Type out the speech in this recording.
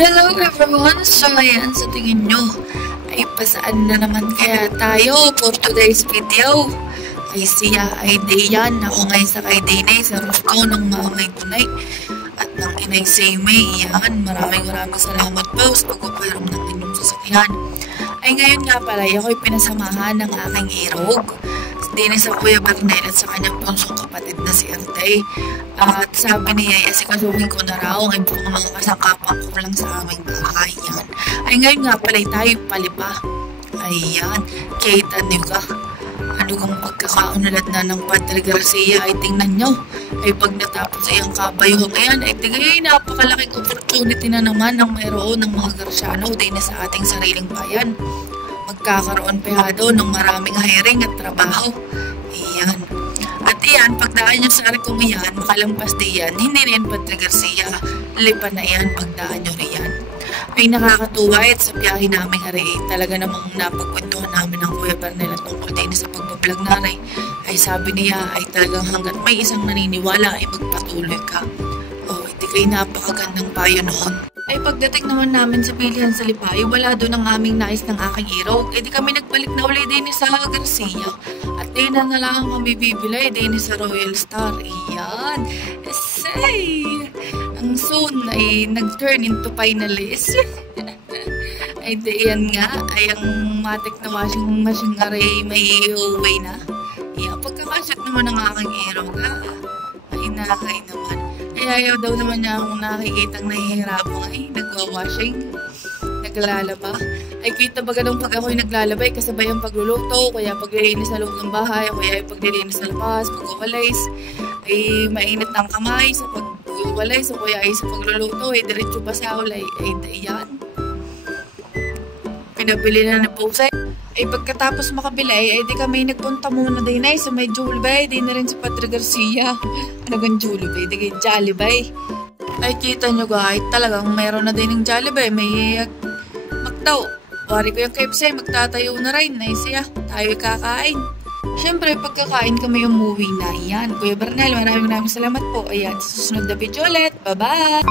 Hello everyone! So ayan, sa tingin nyo, ay pasaan na naman kaya tayo for today's video? Ay siya, ay day yan. Ako ngayon sa kay Dinay, sa roof ko ng mamay tunay. At ng inay si May, yan. Maraming salamat po sa pagpaparam ng inyong sasakyan. Ay ngayon nga pala, ako'y pinasamahan ng aking irog. Dinay sa Kuya Bernel at sa kanyang punsong kapatid na si Artay. At sabi niya, asikasuhin ko na raw ang ibang mga kasangkapan ko lang sa aming bahay. Yan. Ay ngayon nga pala tayo palipa. Ayan, kita niyo ka. Ano kang pagkakaunalad na ng Padre Garcia ay tingnan nyo. Ay pag natapos ay ang kabayong ayan, ay tigay napakalaking opportunity na naman ng mayroon ng mga Garciano din na sa ating sariling bayan. Magkakaroon pa doon ng maraming hiring at trabaho. Ayan. At iyan, pagdaan nyo sa aring iyan, makalampas diyan, hindi rin Padre Garcia. Lipa na iyan, pagdaan nyo riyan. Ay nakakatuwa at sa biyahe namin hari, talaga namang napagkwentuhan namin ng Kuya Bernel at tungkol din sa pagbablog na rin. Ay sabi niya ay talagang hanggat may isang naniniwala ay magpatuloy ka. Oh, iti kay napakagandang payo noon. Ay pagdating naman namin sa bilihan sa Lipay, wala doon ang aming nais ng aking irog. E di kami nagbalik na ulit din sa Garcia. At din na lang kami bibili din sa Royal Star. Iyan. Say! Ang soon ay nag-turn into finalist. Ay diyan nga, ay ang matik na washing machine aray may away na. Iyan, pagkakasyak naman ng aking irog. Ay nakakay naman. Ay ayaw daw naman niya akong nakikitang nahihirapang ay nagwa-washing, naglalaba. Ay kita ba ganun pag ako'y naglalabay kasabay ang pagluluto, kaya paglilinis sa loob ng bahay, kaya paglilinis sa labas, pag-uwalays. Ay mainit ang kamay sa pag-uwalays, so kaya ay sa pagluluto, ay diretso pa sa ulay. Ay dayan. Pinabili na ng posay. Ay pagkatapos makabili, ay di kami nagpunta muna din ay sa may Jollibee, di na rin sa Padre Garcia. Ano gan Jollibee? Di kay Jollibee. Ay kita nyo guys, talagang mayroon na din ng Jollibee. May Macdo. Wari ko yung KFC, magtatayo na rin. Ay siya, tayo kakain. Siyempre, pagkakain kami umuwi na. Yan, Kuya Bernel, maraming salamat po. Ayan, sa susunod na video ulit. Bye-bye!